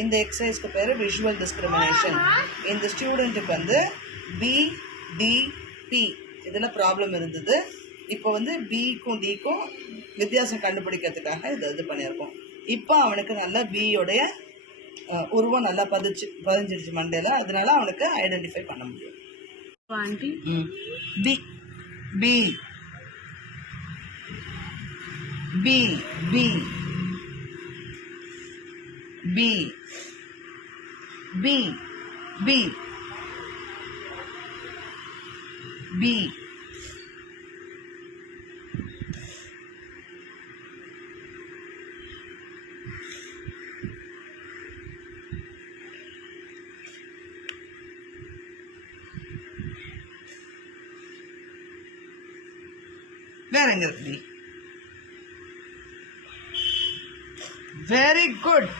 இந்த எக்ஸசைஸ்க்கு பேர் visual discrimination. இந்த ஸ்டூடெண்ட்டுக்கு வந்து பிடிபி இதில் ப்ராப்ளம் இருந்தது. இப்போ வந்து பிக்கும் டிக்கும் வித்தியாசம் கண்டுபிடிக்கிறதுக்காக இது பண்ணியிருக்கோம். இப்போ அவனுக்கு நல்லா பியோடைய உருவம் நல்லா பதிஞ்சிடுச்சு மண்டையில். அதனால அவனுக்கு ஐடென்டிஃபை பண்ண முடியும். B B B B B B B B வேற எங்க இருக்கு? Very good.